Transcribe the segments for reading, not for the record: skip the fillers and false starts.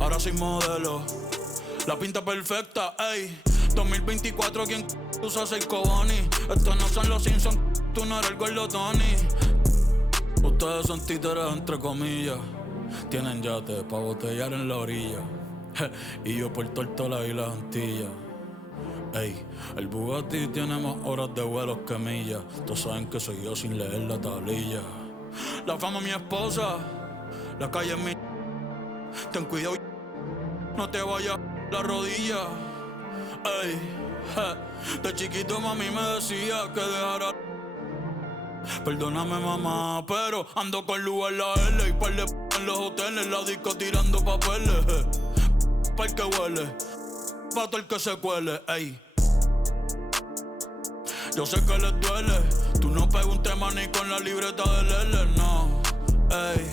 ahora soy modelo. La pinta perfecta, ey. 2024, ¿quién usa el Cobani? Estos no son los Simpsons, tú no eres el gordo Tony. Ustedes son títeres entre comillas. Tienen yate pa' botellar en la orilla. Y yo por Tortola y las Antillas. Ey, el Bugatti tiene más horas de vuelos que millas. Todos saben que soy yo sin leer la tablilla. La fama es mi esposa, la calle es mi. Ten cuidado, no te vayas la rodilla. Ey, de chiquito mami me decía que dejara. Perdóname mamá, pero ando con luz en la L y par de en los hoteles, la disco tirando papeles. Pa' el que huele, pa' todo el que se cuele, ey. Yo sé que les duele, tú no pegas un tema ni con la libreta del L, no. Ey,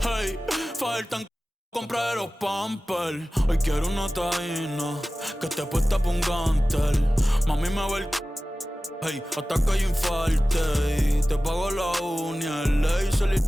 hey, faltan comprar los Pampers. Hoy quiero una taína que esté puesta pa' un gantel. Mami me ve el hey, hasta que yo infarte y te pago la uña, el laser y...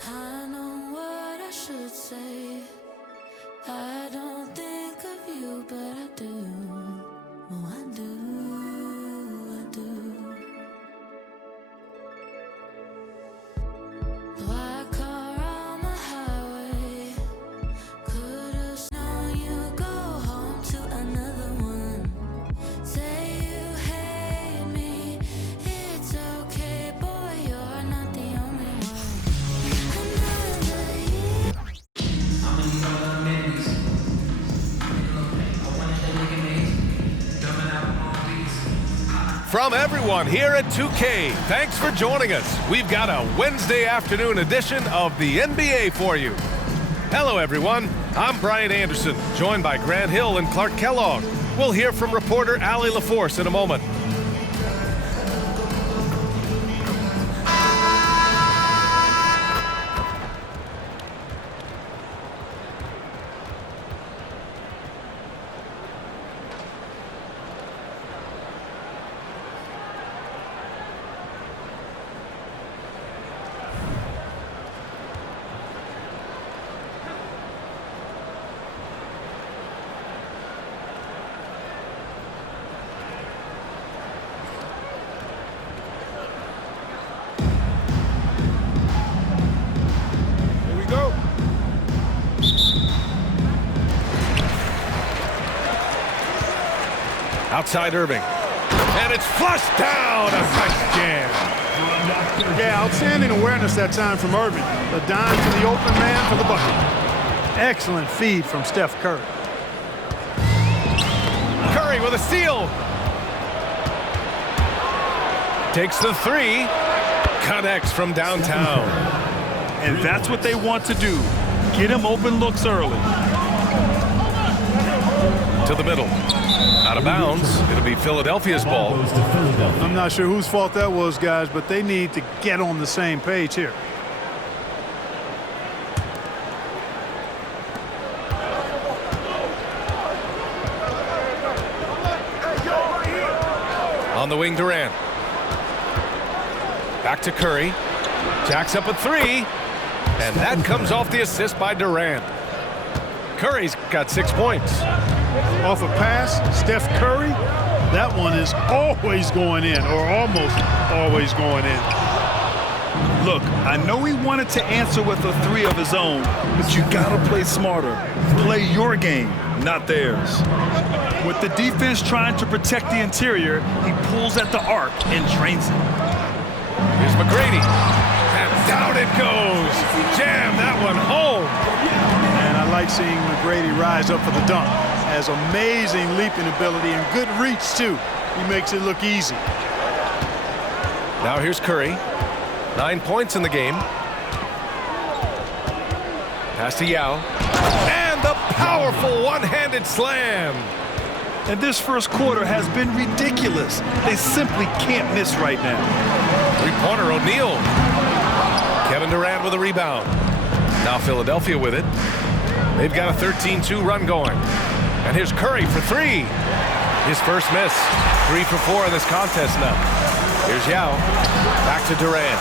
I know what I should say. I don't think of you, but I do. Oh, I do, I do. Black car on the highway. Could've known you'd go home to another one. Say you hate me, it's okay, boy, you're not the only one. From everyone here at 2K, thanks for joining us. We've got a Wednesday afternoon edition of the NBA for you. Hello, everyone. I'm Brian Anderson, joined by Grant Hill and Clark Kellogg. We'll hear from reporter Allie LaForce in a moment. Outside Irving. And it's flushed down. A nice jam. Yeah, outstanding awareness that time from Irving. The dime to the open man for the bucket. Excellent feed from Steph Curry. Curry with a steal. Takes the three. Connects from downtown. And that's what they want to do. Get him open looks early. To the middle. Out of bounds. It'll be Philadelphia's ball. I'm not sure whose fault that was, guys, but they need to get on the same page here. On the wing, Durant. Back to Curry. Jacks up a three. And that comes off the assist by Durant. Curry's got 6 points. Off a pass, Steph Curry, that one is always going in, or almost always going in. Look, I know he wanted to answer with a three of his own, but you gotta play smarter. Play your game, not theirs. With the defense trying to protect the interior, he pulls at the arc and drains it. Here's McGrady. And down it goes. Jam that one home. And I like seeing McGrady rise up for the dunk. Has amazing leaping ability and good reach, too. He makes it look easy. Now here's Curry. 9 points in the game. Pass to Yao. And the Powerful one-handed slam. And this first quarter has been ridiculous. They simply can't miss right now. Three-pointer, O'Neal. Kevin Durant with a rebound. Now Philadelphia with it. They've got a 13-2 run going. And here's Curry for three. His first miss. 3 for 4 in this contest now. Here's Yao. Back to Durant.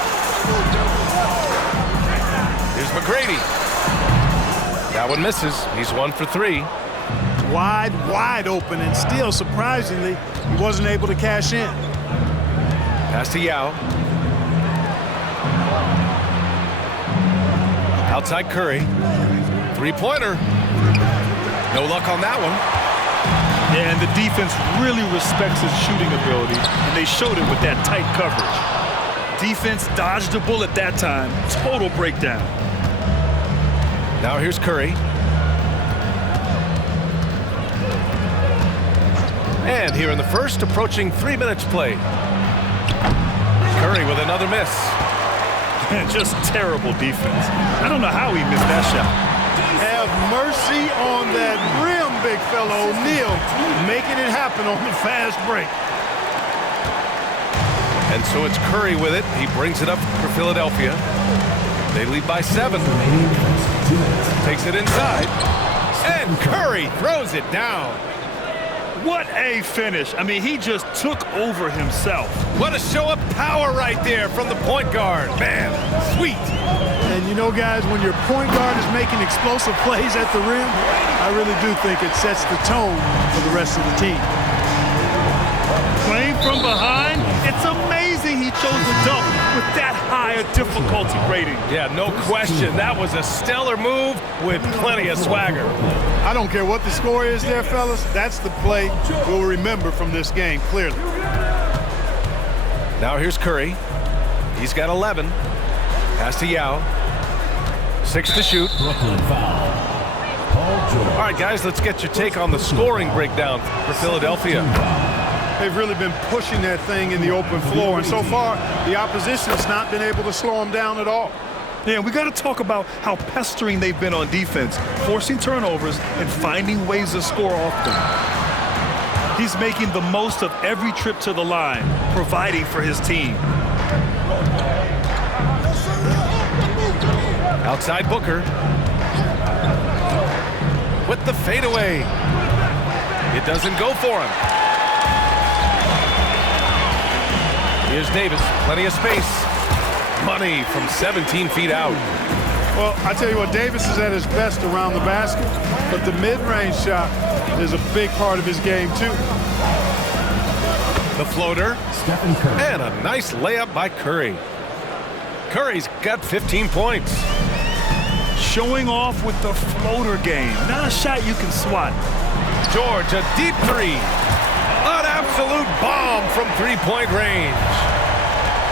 Here's McGrady. That one misses. He's 1 for 3. Wide open, and still, surprisingly, he wasn't able to cash in. Pass to Yao. Outside Curry. Three-pointer. No luck on that one. Yeah, and the defense really respects his shooting ability, and they showed it with that tight coverage. Defense dodged a bullet that time. Total breakdown. Now here's Curry. And here in the first, approaching 3 minutes played. Curry with another miss. Just terrible defense. I don't know how he missed that shot. Have mercy on that rim, big fella. O'Neal making it happen on the fast break. And so it's Curry with it. He brings it up for Philadelphia. They lead by 7. Takes it inside. And Curry throws it down. What a finish. I mean, he just took over himself. What a show of power right there from the point guard. Man, sweet. And you know, guys, when your point guard is making explosive plays at the rim, I really do think it sets the tone for the rest of the team. Playing from behind, it's amazing he chose to dunk with that high a difficulty rating. Yeah, no question. That was a stellar move with plenty of swagger. I don't care what the score is there, fellas. That's the play we'll remember from this game, clearly. Now here's Curry. He's got 11. Pass to Yao. 6 to shoot. All right, guys, let's get your take on the scoring breakdown for Philadelphia. They've really been pushing that thing in the open floor, and so far, the opposition's not been able to slow them down at all. Yeah, we got to talk about how pestering they've been on defense, forcing turnovers and finding ways to score often. He's making the most of every trip to the line, providing for his team. Outside Booker. With the fadeaway. It doesn't go for him. Here's Davis. Plenty of space. Money from 17 feet out. Well, I tell you what, Davis is at his best around the basket, but the mid-range shot is a big part of his game, too. The floater. And a nice layup by Curry. Curry's got 15 points. Showing off with the floater game. Not a shot you can swat. George, a deep three. An absolute bomb from three-point range.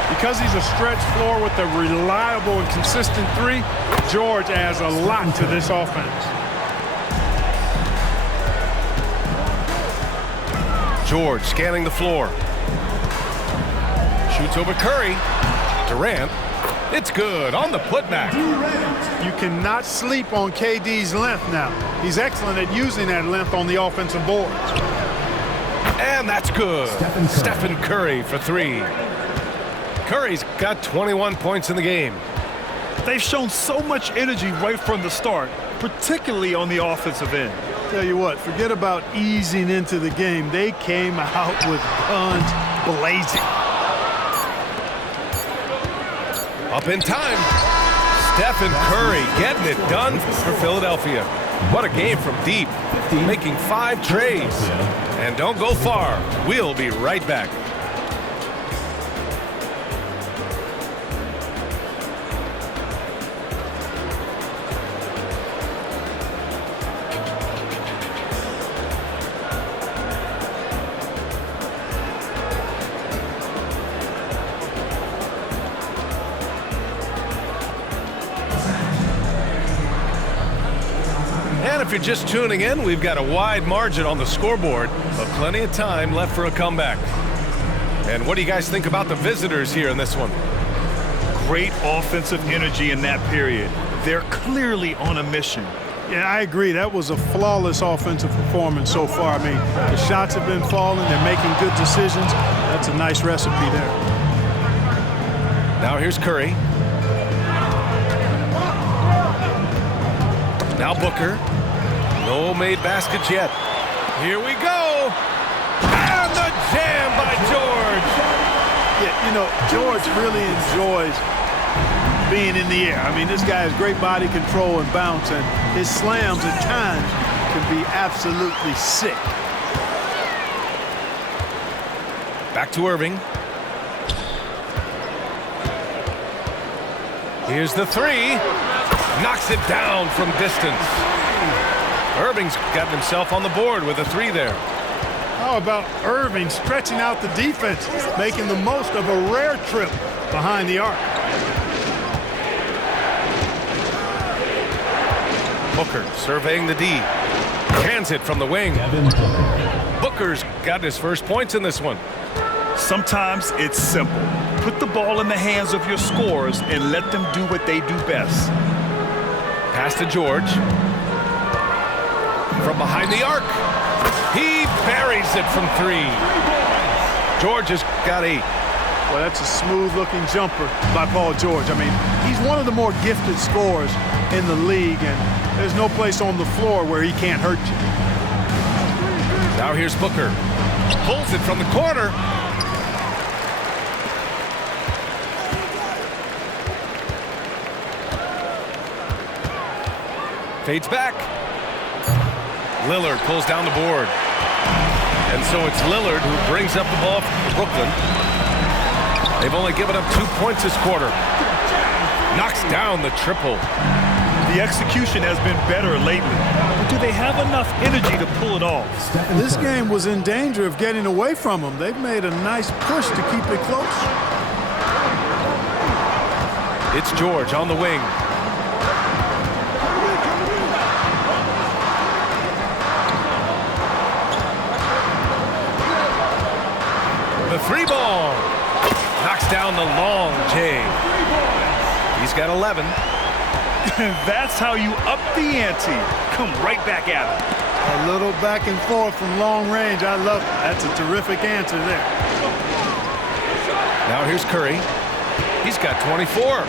Because he's a stretch floor with a reliable and consistent three, George adds a lot to this offense. George scanning the floor. Shoots over Curry. Durant. It's good on the putback. You cannot sleep on KD's length now. He's excellent at using that length on the offensive boards. And that's good. Stephen Curry for three. Curry's got 21 points in the game. They've shown so much energy right from the start, particularly on the offensive end. Tell you what, forget about easing into the game. They came out with guns blazing. Up in time. Stephen Curry getting it done for Philadelphia. What a game from deep. Making 5 trays. And don't go far. We'll be right back. And if you're just tuning in, we've got a wide margin on the scoreboard, but plenty of time left for a comeback. And what do you guys think about the visitors here in this one? Great offensive energy in that period. They're clearly on a mission. Yeah, I agree. That was a flawless offensive performance so far. I mean, the shots have been falling. They're making good decisions. That's a nice recipe there. Now here's Curry. Now Booker. No made baskets yet. Here we go. And the jam by George. Yeah, you know, George really enjoys being in the air. I mean, this guy has great body control and bounce, and his slams at times can be absolutely sick. Back to Irving. Here's the three. Knocks it down from distance. Irving's gotten himself on the board with a three there. How about Irving stretching out the defense, making the most of a rare trip behind the arc? Booker surveying the D. Hands it from the wing. Booker's got his first points in this one. Sometimes it's simple. Put the ball in the hands of your scorers and let them do what they do best. Pass to George. From behind the arc. He buries it from three. George has got 8. Well, that's a smooth-looking jumper by Paul George. I mean, he's one of the more gifted scorers in the league, and there's no place on the floor where he can't hurt you. Now here's Booker. Pulls it from the corner. Fades back. Lillard pulls down the board. And so it's Lillard who brings up the ball for Brooklyn. They've only given up 2 points this quarter. Knocks down the triple. The execution has been better lately, but do they have enough energy to pull it off? This game was in danger of getting away from them. They've made a nice push to keep it close. It's George on the wing. The three ball. Knocks down the long J. He's got 11. That's how you up the ante. Come right back at him. A little back and forth from long range. I love it. That's a terrific answer there. Now here's Curry. He's got 24.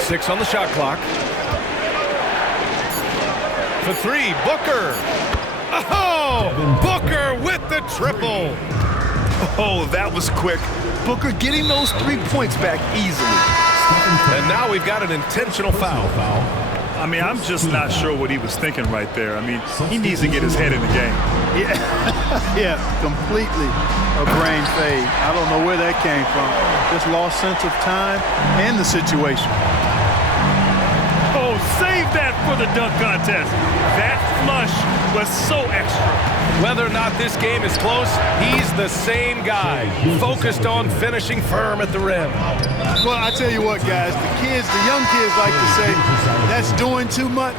6 on the shot clock. For three, Booker. Oh, Booker with the triple. Oh, that was quick. Booker getting those 3 points back easily. And now we've got an intentional foul. I mean, I'm just not sure what he was thinking right there. I mean, he needs to get his head in the game. Yeah, completely a brain fade. I don't know where that came from. Just lost sense of time and the situation. Oh, save that for the dunk contest. That flush was so extra. Whether or not this game is close, he's the same guy, focused on finishing firm at the rim. Well, I tell you what, guys, the young kids like to say, that's doing too much.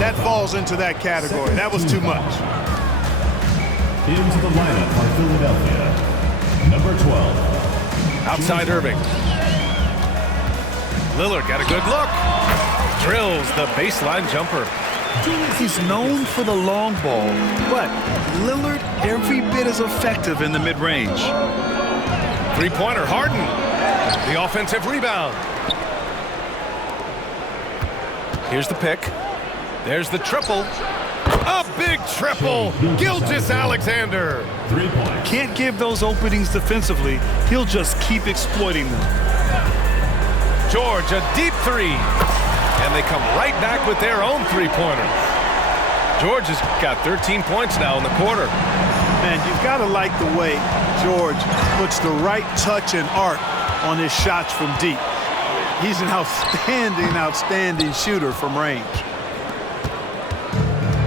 That falls into that category. That was too much. Into the lineup for Philadelphia, number 12. Outside Irving. Lillard got a good look. Drills the baseline jumper. He's known for the long ball, but Lillard every bit as effective in the mid-range. Three-pointer, Harden. The offensive rebound. Here's the pick. There's the triple. A big triple. Gilgeous-Alexander. 3 points. Can't give those openings defensively. He'll just keep exploiting them. George, a deep three. And they come right back with their own three-pointer. George has got 13 points now in the quarter. Man, you've got to like the way George puts the right touch and arc on his shots from deep. He's an outstanding shooter from range.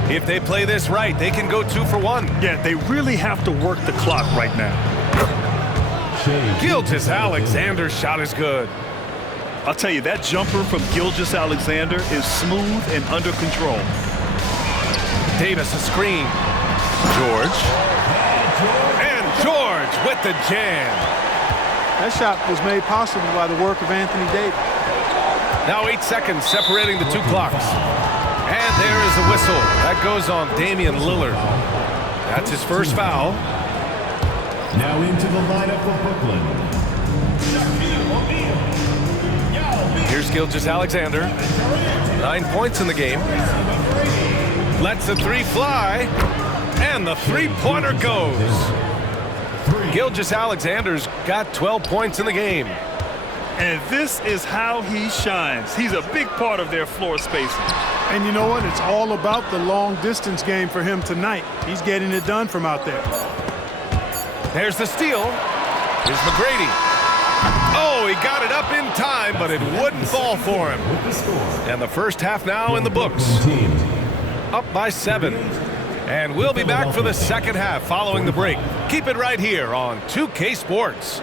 If they play this right, they can go 2 for 1. Yeah, they really have to work the clock right now. Gilgeous-Alexander's shot is good. I'll tell you, that jumper from Gilgeous-Alexander is smooth and under control. Davis a screen. George. And George with the jam. That shot was made possible by the work of Anthony Davis. Now 8 seconds separating the two clocks. And there is the whistle. That goes on Damian Lillard. That's his first foul. Now into the lineup for Brooklyn. Here's Gilgeous-Alexander. 9 points in the game. Lets the three fly. And the three-pointer goes. Gilgeous-Alexander's got 12 points in the game. And this is how he shines. He's a big part of their floor spacing. And you know what? It's all about the long-distance game for him tonight. He's getting it done from out there. There's the steal. Here's McGrady. Oh, he got it up in time, but it wouldn't fall for him. And the first half now in the books. Up by 7. And we'll be back for the second half following the break. Keep it right here on 2K Sports.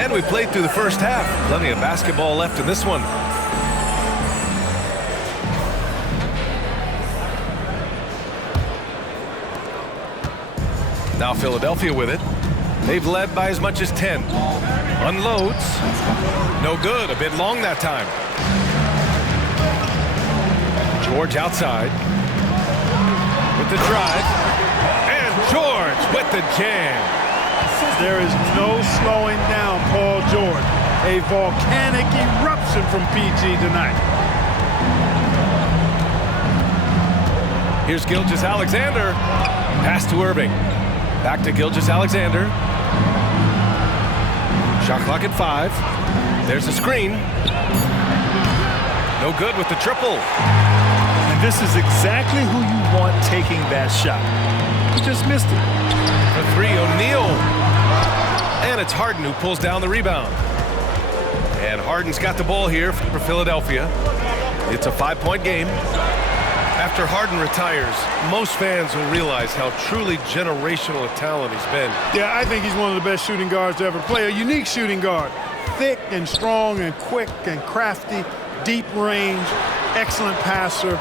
And we played through the first half. Plenty of basketball left in this one. Now Philadelphia with it. They've led by as much as 10. Unloads. No good. A bit long that time. George outside. With the drive. And George with the jam. There is no slowing down Paul George. A volcanic eruption from PG tonight. Here's Gilgeous-Alexander. Pass to Irving. Back to Gilgeous-Alexander. Shot clock at 5. There's a screen. No good with the triple. And this is exactly who you want taking that shot. He just missed it. The 3, O'Neal. And it's Harden who pulls down the rebound. And Harden's got the ball here for Philadelphia. It's a 5-point game. After Harden retires, most fans will realize how truly generational a talent he's been. Yeah, I think he's one of the best shooting guards to ever play. A unique shooting guard. Thick and strong and quick and crafty. Deep range. Excellent passer.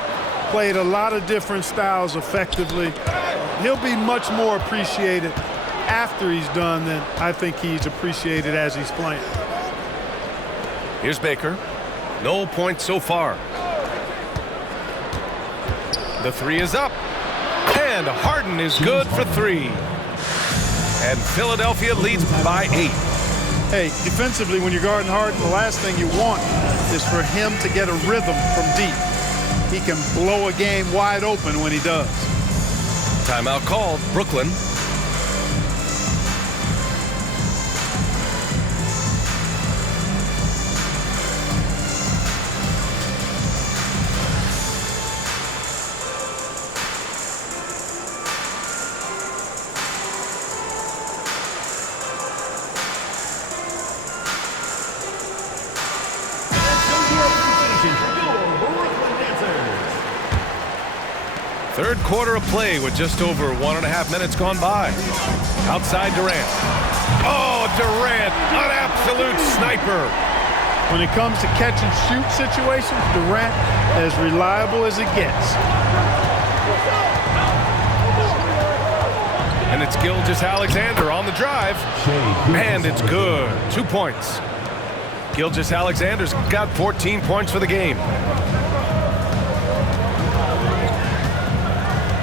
Played a lot of different styles effectively. He'll be much more appreciated after he's done than I think he's appreciated as he's playing. Here's Baker. No points so far. The 3 is up. And Harden is good for 3. And Philadelphia leads by 8. Hey, defensively, when you're guarding Harden, the last thing you want is for him to get a rhythm from deep. He can blow a game wide open when he does. Timeout called. Brooklyn. Third quarter of play with just over 1.5 minutes gone by. Outside Durant. Oh, Durant, an absolute sniper. When it comes to catch and shoot situations, Durant as reliable as it gets. And it's Gilgeous-Alexander on the drive. And it's good. 2 points. Gilgeous-Alexander's got 14 points for the game.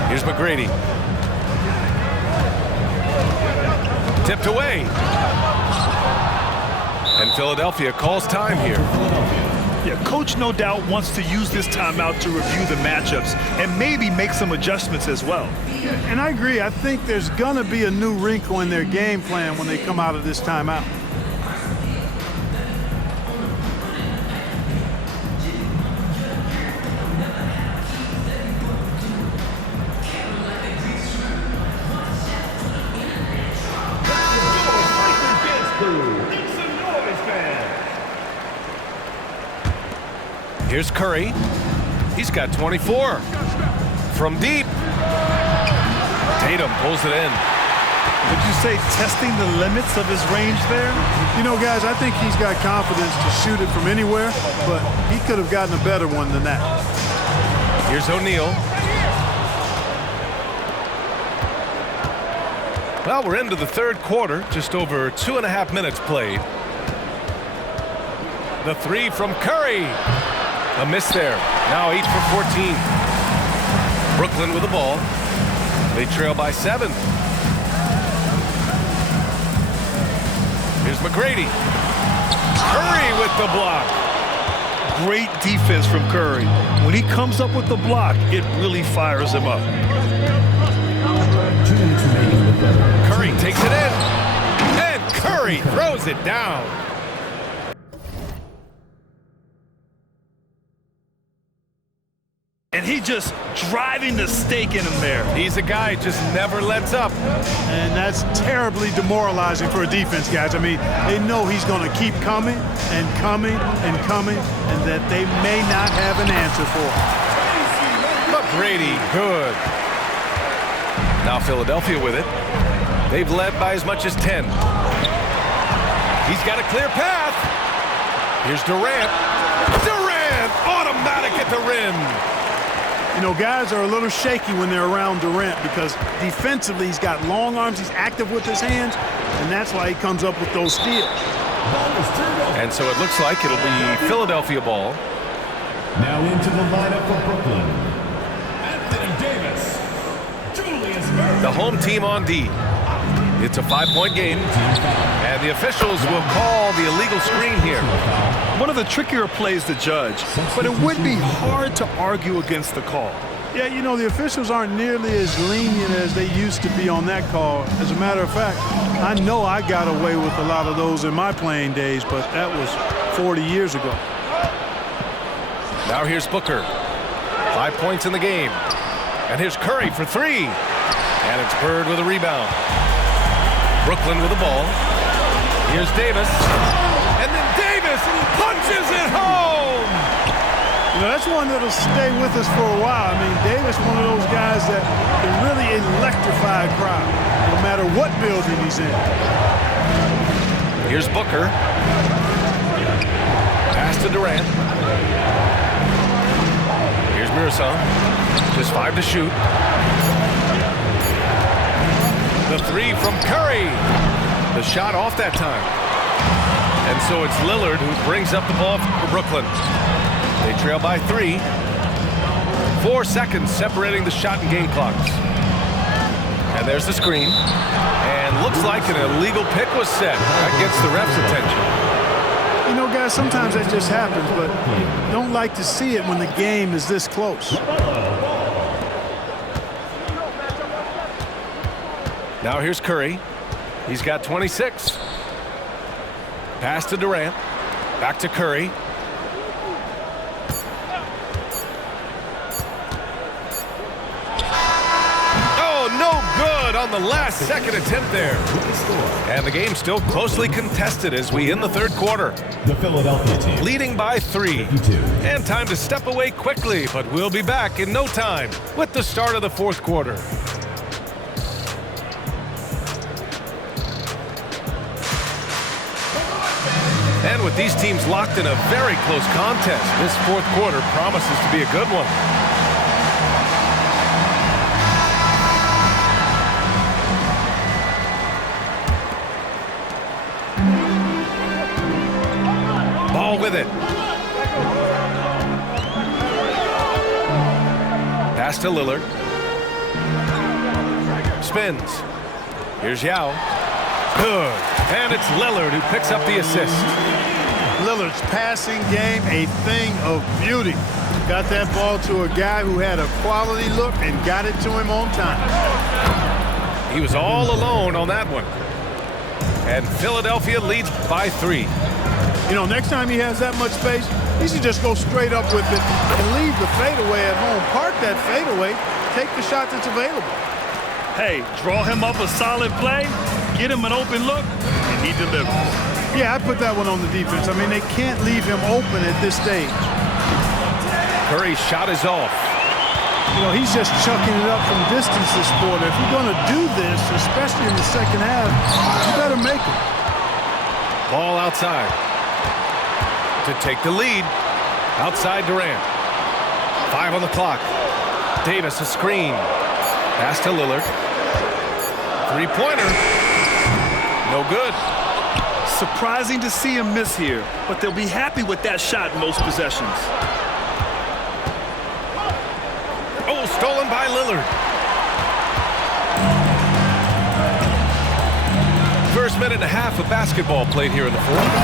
Here's McGrady. Tipped away. And Philadelphia calls time here. Yeah, coach no doubt wants to use this timeout to review the matchups and maybe make some adjustments as well. And I agree. I think there's going to be a new wrinkle in their game plan when they come out of this timeout. Here's Curry. He's got 24. From deep. Tatum pulls it in. Would you say testing the limits of his range there? You know, guys, I think he's got confidence to shoot it from anywhere, but he could have gotten a better one than that. Here's O'Neal. Well, we're into the third quarter, just over 2.5 minutes played. The three from Curry. A miss there. Now 8 for 14. Brooklyn with the ball. They trail by 7. Here's McGrady. Curry with the block. Great defense from Curry. When he comes up with the block, it really fires him up. 2 minutes remaining in the third. Curry takes it in. And Curry throws it down. And he just driving the stake in him there. He's a guy just never lets up. And that's terribly demoralizing for a defense, guys. I mean, they know he's going to keep coming and coming and coming, and that they may not have an answer for him. McGrady, good. Now Philadelphia with it. They've led by as much as 10. He's got a clear path. Here's Durant. Durant, automatic at the rim. You know, guys are a little shaky when they're around Durant because defensively he's got long arms, he's active with his hands, and that's why he comes up with those steals. And so it looks like it'll be Philadelphia ball. Now into the lineup for Brooklyn. Anthony Davis. Julius Erving. The home team on D. It's a 5-point game, and the officials will call the illegal screen here. One of the trickier plays to judge, but it would be hard to argue against the call. Yeah, you know, the officials aren't nearly as lenient as they used to be on that call. As a matter of fact, I know I got away with a lot of those in my playing days, but that was 40 years ago. Now here's Booker. 5 points in the game. And here's Curry for 3. And it's Bird with a rebound. Brooklyn with the ball. Here's Davis. And then Davis punches it home! You know, that's one that'll stay with us for a while. I mean, Davis, one of those guys that can really electrify a crowd, no matter what building he's in. Here's Booker. Pass to Durant. Here's Miroslav. Just 5 to shoot. The 3 from Curry. The shot off that time. And so it's Lillard who brings up the ball for Brooklyn. They trail by 3. 4 seconds separating the shot and game clocks. And there's the screen. And looks like an illegal pick was set. That gets the ref's attention. You know, guys, sometimes that just happens, but don't like to see it when the game is this close. Now here's Curry. He's got 26. Pass to Durant. Back to Curry. Oh, no good on the last second attempt there. And the game's still closely contested as we end the third quarter. The Philadelphia team. Leading by 3. And time to step away quickly, but we'll be back in no time with the start of the fourth quarter. And with these teams locked in a very close contest, this fourth quarter promises to be a good one. Ball with it. Pass to Lillard. Spins. Here's Yao. Good. And it's Lillard who picks up the assist. Lillard's passing game, a thing of beauty. Got that ball to a guy who had a quality look and got it to him on time. He was all alone on that one. And Philadelphia leads by 3. You know, next time he has that much space, he should just go straight up with it and leave the fadeaway at home. Park that fadeaway, take the shot that's available. Hey, draw him up a solid play, get him an open look, and he delivers. Yeah, I put that one on the defense. I mean, they can't leave him open at this stage. Curry's shot is off. You know, he's just chucking it up from distance this quarter. If you're going to do this, especially in the second half, you better make it. Ball outside. To take the lead. Outside Durant. 5 on the clock. Davis a screen. Pass to Lillard. Three-pointer. No good. Surprising to see him miss here, but they'll be happy with that shot most possessions. Oh, stolen by Lillard. First minute and a half of basketball played here in the fourth.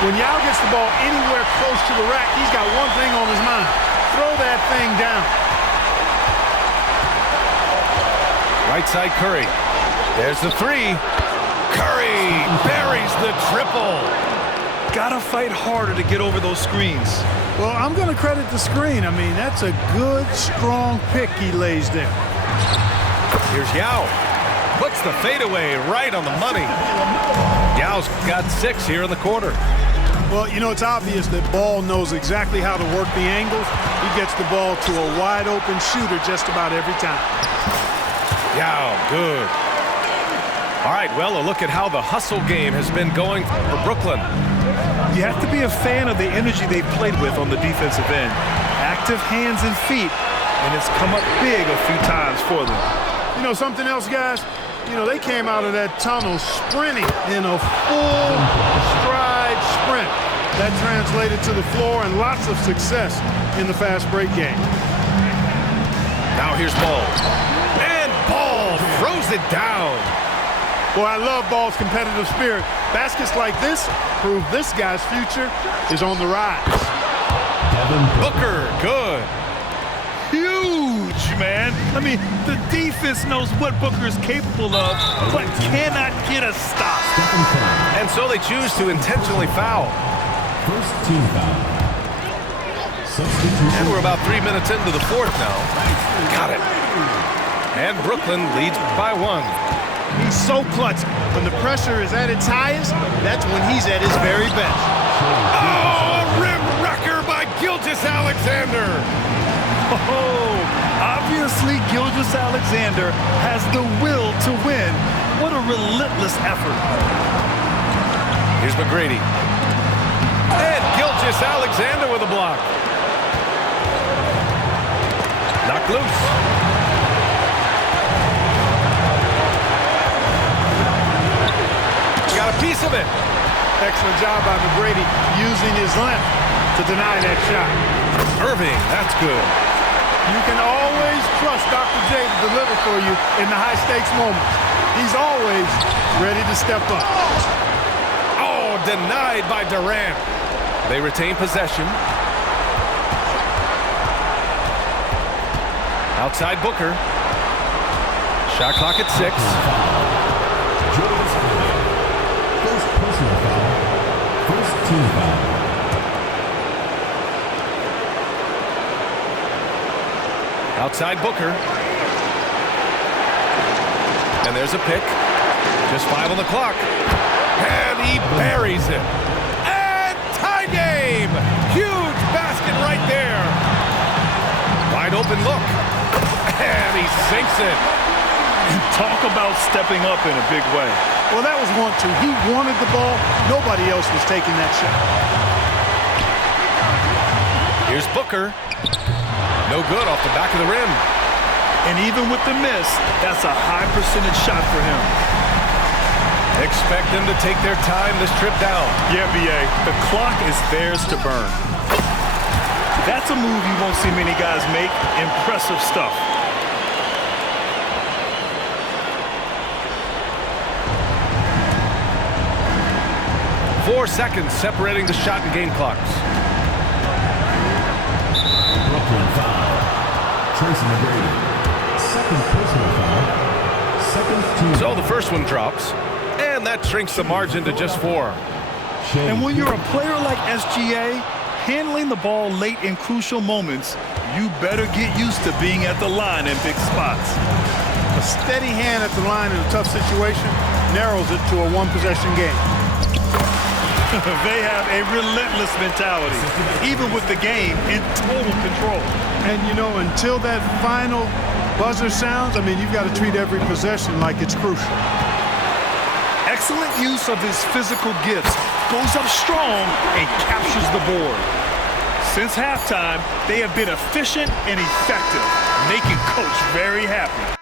When Yao gets the ball anywhere close to the rack, he's got one thing on his mind. Throw that thing down. Right side Curry. There's the three. Curry buries the triple. Gotta fight harder to get over those screens. Well, I'm going to credit the screen. I mean, that's a good, strong pick he lays there. Here's Yao. Puts the fadeaway right on the money. Yao's got 6 here in the quarter. Well, you know, it's obvious that Ball knows exactly how to work the angles. He gets the ball to a wide-open shooter just about every time. Yao, good. All right, well, a look at how the hustle game has been going for Brooklyn. You have to be a fan of the energy they've played with on the defensive end. Active hands and feet, and it's come up big a few times for them. You know, something else, guys? You know, they came out of that tunnel sprinting in a full stride sprint. That translated to the floor and lots of success in the fast break game. Now here's Ball. And Ball throws it down. Boy, I love Ball's competitive spirit. Baskets like this prove this guy's future is on the rise. Booker, good. Huge, man. I mean, the defense knows what Booker is capable of, but cannot get a stop. And so they choose to intentionally foul. First team foul. Substitution. And we're about 3 minutes into the fourth now. Got it. And Brooklyn leads by 1. He's so clutch. When the pressure is at its highest, that's when he's at his very best. Oh, a rim wrecker by Gilgeous-Alexander. Oh, obviously Gilgeous-Alexander has the will to win. What a relentless effort. Here's McGrady. And Gilgeous-Alexander with a block. Knocked loose. Got a piece of it. Excellent job by McGrady using his length to deny that shot. Irving, that's good. You can always trust Dr. J to deliver for you in the high-stakes moments. He's always ready to step up. Oh, denied by Durant. They retain possession. Outside Booker. Shot clock at 6. Julius Randle. First personal foul. First team foul. Outside Booker. And there's a pick. Just 5 on the clock. And he buries it. And tie game! Huge basket right there. Wide open look. And he sinks it. Talk about stepping up in a big way. Well, that was 1-2. He wanted the ball. Nobody else was taking that shot. Here's Booker. No good off the back of the rim. And even with the miss, that's a high percentage shot for him. Expect them to take their time this trip down. Yeah, B.A., the clock is theirs to burn. That's a move you won't see many guys make. Impressive stuff. Four seconds separating the shot and game clocks. Brooklyn foul. Tracy McGrady. Second personal foul. Second team. So the first one drops, and that shrinks the margin to just 4. And when you're a player like SGA, handling the ball late in crucial moments, you better get used to being at the line in big spots. A steady hand at the line in a tough situation narrows it to a one-possession game. They have a relentless mentality, even with the game in total control. And, you know, until that final buzzer sounds, I mean, you've got to treat every possession like it's crucial. Excellent use of his physical gifts. Goes up strong and captures the board. Since halftime, they have been efficient and effective, making Coach very happy.